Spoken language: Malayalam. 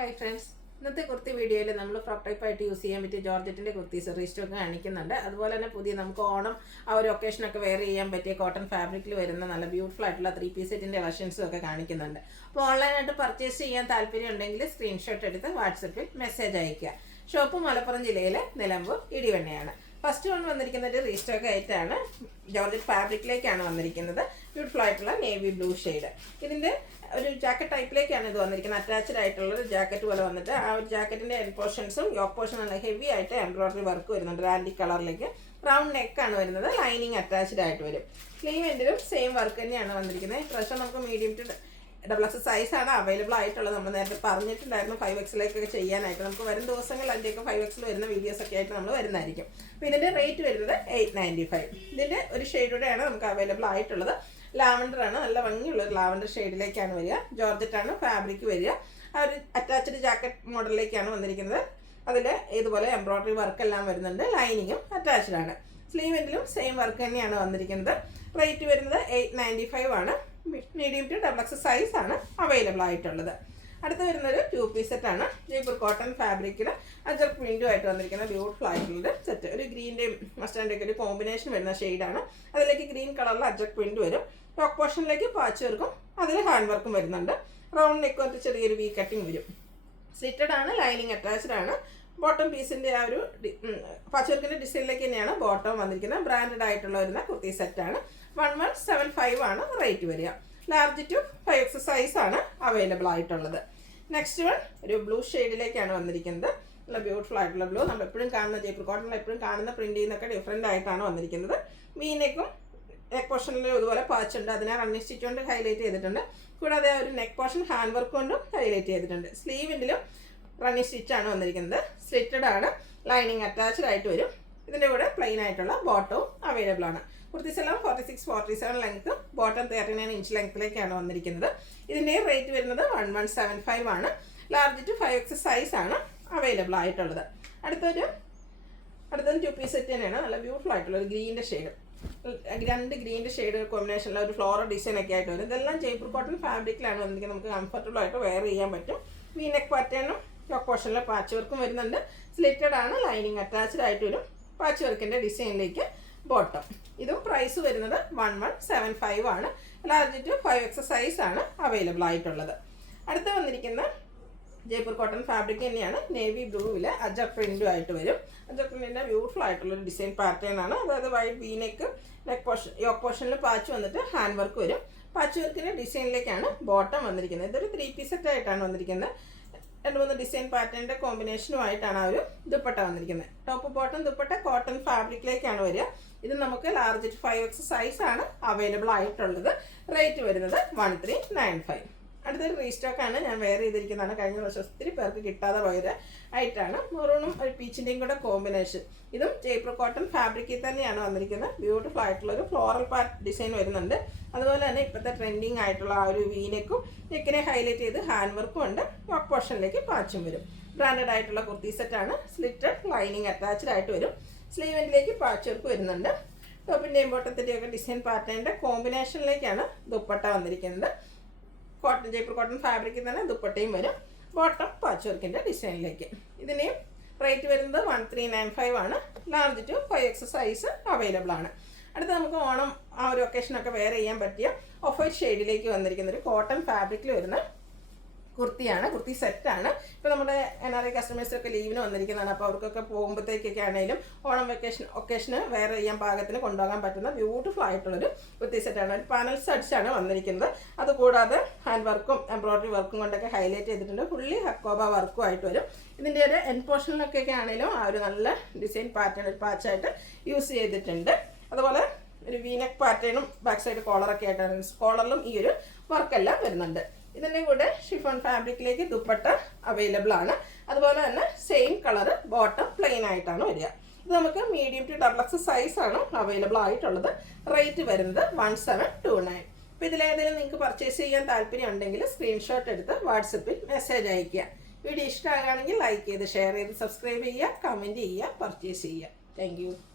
ഹായ് ഫ്രണ്ട്സ്, ഇന്നത്തെ കുർത്തി വീഡിയോയിൽ നമ്മൾ ഫ്രോക്ക് ടൈപ്പായിട്ട് യൂസ് ചെയ്യാൻ പറ്റിയ ജോർജറ്റിൻ്റെ കുർത്തീസ് റീസ്റ്റോക്ക് കാണിക്കുന്നുണ്ട്. അതുപോലെ തന്നെ പുതിയ നമുക്ക് ഓണം ആ ഒരു ഒക്കേഷനൊക്കെ വെയർ ചെയ്യാൻ പറ്റിയ കോട്ടൺ ഫാബ്രിക്കിൽ വരുന്ന നല്ല ബ്യൂട്ടിഫുൾ ആയിട്ടുള്ള 3-piece സെറ്റിൻ്റെ കളക്ഷൻസും ഒക്കെ കാണിക്കുന്നുണ്ട്. അപ്പോൾ ഓൺലൈനായിട്ട് പർച്ചേസ് ചെയ്യാൻ താല്പര്യം ഉണ്ടെങ്കിൽ സ്ക്രീൻഷോട്ട് എടുത്ത് വാട്സപ്പിൽ മെസ്സേജ് അയയ്ക്കുക. ഷോപ്പ് മലപ്പുറം ജില്ലയിലെ നിലമ്പൂർ ഇടിവണ്ണയാണ്. ഫസ്റ്റ് കൊണ്ട് വന്നിരിക്കുന്നത് റീസ്റ്റോക്ക് ആയിട്ടാണ്. ജോർജറ്റ് ഫാബ്രിക്കിലേക്കാണ് വന്നിരിക്കുന്നത്. ബ്യൂട്ടിഫുൾ ആയിട്ടുള്ള നേവി ബ്ലൂ ഷെയ്ഡ്. ഇതിൻ്റെ ഒരു ജാക്കറ്റ് ടൈപ്പിലേക്കാണ് ഇത് വന്നിരിക്കുന്നത്. അറ്റാച്ച്ഡ് ആയിട്ടുള്ള ഒരു ജാക്കറ്റ് പോലെ വന്നിട്ട് ആ ഒരു ജാക്കറ്റിൻ്റെ എൻ പോർഷൻസും യോക്ക് പോർഷൻ നല്ല ഹെവി ആയിട്ട് എംബ്രോയിഡറി വർക്ക് വരുന്നുണ്ട്. റാൻഡി കളറിലേക്ക് റൗണ്ട് നെക്കാണ് വരുന്നത്. ലൈനിങ് അറ്റാച്ച്ഡ് ആയിട്ട് വരും. സ്ലീവ് എൻഡിലും സെയിം വർക്ക് തന്നെയാണ് വന്നിരിക്കുന്നത്. ഇപ്രാവശ്യം നമുക്ക് മീഡിയം ടു ഡബിൾ സൈസാണ് അവൈലബിൾ ആയിട്ടുള്ളത്. നമ്മൾ നേരത്തെ പറഞ്ഞിട്ടുണ്ടായിരുന്നു 5Xലേക്കൊക്കെ ചെയ്യാനായിട്ട്. നമുക്ക് വരും ദിവസങ്ങളിൽ അതിൻ്റെയൊക്കെ 5Xൽ വരുന്ന വീഡിയോസൊക്കെ ആയിട്ട് നമ്മൾ വരുന്നതായിരിക്കും. അപ്പോൾ ഇതിൻ്റെ റേറ്റ് വരുന്നത് 895. ഇതിൻ്റെ ഒരു ഷെയ്ഡൂടെയാണ് നമുക്ക് അവൈലബിൾ ആയിട്ടുള്ളത്. ലാവൻഡർ ആണ്. നല്ല ഭംഗിയുള്ള ഒരു ലാവൻഡർ ഷെയ്ഡിലേക്കാണ് വരിക. ജോർജറ്റാണ് ഫാബ്രിക് വരിക. ആ ഒരു അറ്റാച്ച്ഡ് ജാക്കറ്റ് മോഡലിലേക്കാണ് വന്നിരിക്കുന്നത്. അതിൽ ഇതുപോലെ എംബ്രോയിഡറി വർക്ക് എല്ലാം വരുന്നുണ്ട്. ലൈനിങ്ങും അറ്റാച്ച്ഡ് ആണ്. സ്ലീവ് എൻഡിലും സെയിം വർക്ക് തന്നെയാണ് വന്നിരിക്കുന്നത്. റേറ്റ് വരുന്നത് 895 ആണ്. Medium to double X size ആണ് അവൈലബിൾ ആയിട്ടുള്ളത്. അടുത്ത് വരുന്നൊരു 2-piece സെറ്റാണ്. ജയ്പൂർ കോട്ടൺ ഫാബ്രിക്കിൽ അജർ പ്രിൻറ്റുമായിട്ട് വന്നിരിക്കുന്ന ബ്യൂട്ടിഫുൾ ആയിട്ടുള്ളൊരു സെറ്റ്. ഒരു ഗ്രീൻ്റെയും മസ്റ്റാൻ്റെയൊക്കെ ഒരു കോമ്പിനേഷൻ വരുന്ന ഷെയ്ഡാണ്. അതിലേക്ക് ഗ്രീൻ കളറിൽ അജർ പ്രിൻറ്റ് വരും. ടോപ്പ് പോർഷനിലേക്ക് പാച്ച് വർക്കും അതിൽ ഹാൻഡ് വർക്കും വരുന്നുണ്ട്. റൗണ്ട് നെക്ക് വന്നിട്ട് ചെറിയൊരു വി കട്ടിങ് വരും. സ്ലിറ്റഡ് ആണ്. ലൈനിങ് അറ്റാച്ച്ഡ് ആണ്. ബോട്ടം പീസിൻ്റെ ആ ഒരു പാച്ച് വർക്കിൻ്റെ ഡിസൈനിലേക്ക് തന്നെയാണ് ബോട്ടം വന്നിരിക്കുന്നത്. ബ്രാൻഡഡ് ആയിട്ടുള്ള വരുന്ന കുർത്തി സെറ്റാണ്. 1175 ആണ് റേറ്റ് വരിക. ലാർജ് ടു 5X സൈസാണ് അവൈലബിൾ ആയിട്ടുള്ളത്. നെക്സ്റ്റ് വൺ ഒരു ബ്ലൂ ഷെയ്ഡിലേക്കാണ് വന്നിരിക്കുന്നത്. നല്ല ബ്യൂട്ടിഫുൾ ആയിട്ടുള്ള ബ്ലൂ. നമ്മൾ എപ്പോഴും കാണുന്ന ജയ്പൂർ കോട്ടണിൽ എപ്പോഴും കാണുന്ന പ്രിൻറ്റിൽ നിന്നൊക്കെ ഡിഫറെൻ്റ് ആയിട്ടാണ് വന്നിരിക്കുന്നത്. വീനെക്കും നെക്ക് പോർഷനിൽ ഇതുപോലെ പാച്ച് ഉണ്ട്. അതിനെ റണ്ണിങ് സ്റ്റിച്ച് കൊണ്ട് ഹൈലൈറ്റ് ചെയ്തിട്ടുണ്ട്. കൂടാതെ ഒരു നെക്ക് പോർഷൻ ഹാൻഡ് വർക്ക് കൊണ്ടും ഹൈലൈറ്റ് ചെയ്തിട്ടുണ്ട്. സ്ലീവിൻ്റിലും റണ്ണിങ് സ്റ്റിച്ചാണ് വന്നിരിക്കുന്നത്. സ്ലിറ്റഡ് ആണ്. ലൈനിങ് അറ്റാച്ച്ഡ് ആയിട്ട് വരും. ഇതിൻ്റെ കൂടെ പ്ലെയിൻ ആയിട്ടുള്ള ബോട്ടവും അവൈലബിൾ ആണ്. കുർത്തീസ് എല്ലാം 46-47 ലെങ്ത്തും ബോട്ടം 39 ഇഞ്ച് ലെങ്ത്തിലേക്കാണ് വന്നിരിക്കുന്നത്. ഇതിൻ്റെ റേറ്റ് വരുന്നത് 1175 ആണ്. ലാർജ് ടു 5X സൈസാണ് അവൈലബിൾ ആയിട്ടുള്ളത്. അടുത്തൊരു 2-piece സെറ്റ് തന്നെയാണ്. നല്ല ബ്യൂട്ടിഫുൾ ആയിട്ടുള്ള ഒരു ഗ്രീൻ്റെ ഷെയ്ഡ്. രണ്ട് ഗ്രീൻ്റെ ഷെയ്ഡ് കോമ്പിനേഷനിൽ ഒരു ഫ്ലോറൽ ഡിസൈൻ ഒക്കെ ആയിട്ട് വരും. ഇതെല്ലാം ജയ്പൂർ കോട്ടൺ ഫാബ്രിക്കിലാണ് വന്നിരിക്കുന്നത്. നമുക്ക് കംഫർട്ടബിൾ ആയിട്ട് വെയർ ചെയ്യാൻ പറ്റും. വി നെക്ക് പാറ്റേണും ടോപ്പ് പോർഷനിലെ പാച്ച് വർക്കും വരുന്നുണ്ട്. സ്ലിറ്റഡ് ആണ്. ലൈനിങ് അറ്റാച്ച്ഡ് ആയിട്ട് വരും. പാച്ച് വർക്കിൻ്റെ ഡിസൈനിലേക്ക് ബോട്ടം. ഇതും പ്രൈസ് വരുന്നത് 1175 ആണ്. ലാർജ് ടു 5X സൈസാണ് അവൈലബിൾ ആയിട്ടുള്ളത്. അടുത്ത് വന്നിരിക്കുന്ന ജയ്പൂർ കോട്ടൺ ഫാബ്രിക് തന്നെയാണ്. നേവി ബ്ലൂവിൽ അജർ പ്രിൻറ്റും ആയിട്ട് വരും. അജർ പ്രിൻറ്റിൻ്റെ ബ്യൂട്ടിഫുൾ ആയിട്ടുള്ളൊരു ഡിസൈൻ പാറ്റേൺ ആണ്. അതായത് white V neck portion yoke പോർഷനിൽ പാച്ച് വന്നിട്ട് ഹാൻഡ് വർക്ക് വരും. പാച്ച് വർക്കിൻ്റെ ഡിസൈനിലേക്കാണ് ബോട്ടം വന്നിരിക്കുന്നത്. ഇതൊരു 3-piece സെറ്റായിട്ടാണ് വന്നിരിക്കുന്നത്. 2-3 ഡിസൈൻ പാറ്റേണിൻ്റെ കോമ്പിനേഷനുമായിട്ടാണ് ആ ഒരു ദുപ്പട്ട വന്നിരിക്കുന്നത്. ടോപ്പ് ബോട്ടം ദുപ്പട്ട കോട്ടൺ ഫാബ്രിക്കിലേക്കാണ് വരിക. ഇത് നമുക്ക് ലാർജ് 5X സൈസാണ് അവൈലബിൾ ആയിട്ടുള്ളത്. റേറ്റ് വരുന്നത് 1395. അടുത്തൊരു റീസ്റ്റോക്കാണ്. ഞാൻ വെയർ ചെയ്തിരിക്കുന്നതാണ്. കഴിഞ്ഞ വർഷം ഒത്തിരി പേർക്ക് കിട്ടാതെ പോയത് ആയിട്ടാണ്. മെറൂണും ഒരു പീച്ചിൻ്റെയും കൂടെ കോമ്പിനേഷൻ. ഇതും ജയ്പൂർ കോട്ടൺ ഫാബ്രിക്കിൽ തന്നെയാണ് വന്നിരിക്കുന്നത്. ബ്യൂട്ടിഫുൾ ആയിട്ടുള്ളൊരു ഫ്ലോറൽ പാർട്ട് ഡിസൈൻ വരുന്നുണ്ട്. അതുപോലെ തന്നെ ഇപ്പോഴത്തെ ട്രെൻഡിങ് ആയിട്ടുള്ള ആ ഒരു വീനെക്കും നെക്കിനെ ഹൈലൈറ്റ് ചെയ്ത് ഹാൻഡ് വർക്കും ഉണ്ട്. യോക്ക് പോർഷനിലേക്ക് പാച്ചും വരും. ബ്രാൻഡഡ് ആയിട്ടുള്ള കുർത്തി സെറ്റാണ്. സ്ലിറ്റഡ് ലൈനിങ് അറ്റാച്ച്ഡ് ആയിട്ട് വരും. സ്ലീവിലേക്ക് പാച്ച് വർക്ക് വരുന്നുണ്ട്. ടോപ്പിൻ്റെയും ബോട്ടത്തിൻ്റെയും ഒക്കെ ഡിസൈൻ പാറ്റേണിൻ്റെ കോമ്പിനേഷനിലേക്കാണ് ദുപ്പട്ട വന്നിരിക്കുന്നത്. കോട്ടൺ ജയ്പൂർ കോട്ടൺ ഫാബ്രിക്കിൽ തന്നെ ദുപ്പട്ടയും വരും. ബോട്ടം പാച്ച് വർക്കിൻ്റെ ഡിസൈനിലേക്ക്. ഇതിനെയും റേറ്റ് വരുന്നത് 1395 ആണ്. Large to 5X size available ആണ്. അടുത്ത് നമുക്ക് ഓണം ആ ഒരു ഒക്കേഷനൊക്കെ വെയർ ചെയ്യാൻ പറ്റിയ ഓഫ് വൈറ്റ് ഷെയ്ഡിലേക്ക് വന്നിരിക്കുന്ന ഒരു കോട്ടൺ ഫാബ്രിക്കിൽ വരുന്ന കുർത്തിയാണ്. കുർത്തി സെറ്റാണ്. ഇപ്പോൾ നമ്മുടെ NRI കസ്റ്റമേഴ്സൊക്കെ ലീവിന് വന്നിരിക്കുന്നതാണ്. അപ്പോൾ അവർക്കൊക്കെ പോകുമ്പോഴത്തേക്കൊക്കെ ആണെങ്കിലും ഓണം ഒക്കേഷന് വെയർ ചെയ്യാൻ പാകത്തിന് കൊണ്ടുപോകാൻ പറ്റുന്ന ബ്യൂട്ടിഫുൾ ആയിട്ടുള്ളൊരു കുർത്തി സെറ്റാണ്. ഒരു പാനൽ സെറ്റ്സാണ് വന്നിരിക്കുന്നത്. അതുകൂടാതെ ഹാൻഡ് വർക്കും എംബ്രോയിഡറി വർക്കും കൊണ്ടൊക്കെ ഹൈലൈറ്റ് ചെയ്തിട്ടുണ്ട്. ഫുള്ളി ഹക്കോബ വർക്കും ആയിട്ട് വരും. ഇതിൻ്റെ ഒരു എൻ പോർഷനിലൊക്കെ ആണെങ്കിലും ആ ഒരു നല്ല ഡിസൈൻ പാറ്റേൺ ഒരു പാച്ചായിട്ട് യൂസ് ചെയ്തിട്ടുണ്ട്. അതുപോലെ ഒരു വീനെക്ക് പാറ്റേണും ബാക്ക് സൈഡ് കോളറൊക്കെ ആയിട്ടാണ്. കോളറിലും ഈ ഒരു വർക്കെല്ലാം വരുന്നുണ്ട്. ഇതിൻ്റെ കൂടെ ഷിഫോൺ ഫാബ്രിക്കിലേക്ക് ദുപ്പട്ട അവൈലബിൾ ആണ്. അതുപോലെ തന്നെ സെയിം കളറ് ബോട്ടം പ്ലെയിൻ ആയിട്ടാണ് വരിക. ഇത് നമുക്ക് മീഡിയം ടു ഡബിൾ എക്സ് സൈസാണ് അവൈലബിൾ ആയിട്ടുള്ളത്. റേറ്റ് വരുന്നത് 1729. അപ്പോൾ ഇതിലേതെങ്കിലും നിങ്ങൾക്ക് പർച്ചേസ് ചെയ്യാൻ താല്പര്യം ഉണ്ടെങ്കിൽ സ്ക്രീൻഷോട്ട് എടുത്ത് വാട്സപ്പിൽ മെസ്സേജ് അയയ്ക്കുക. വീഡിയോ ഇഷ്ടമാകുകയാണെങ്കിൽ ലൈക്ക് ചെയ്ത് ഷെയർ ചെയ്ത് സബ്സ്ക്രൈബ് ചെയ്യുക, കമൻറ്റ് ചെയ്യുക, പർച്ചേസ് ചെയ്യുക. താങ്ക്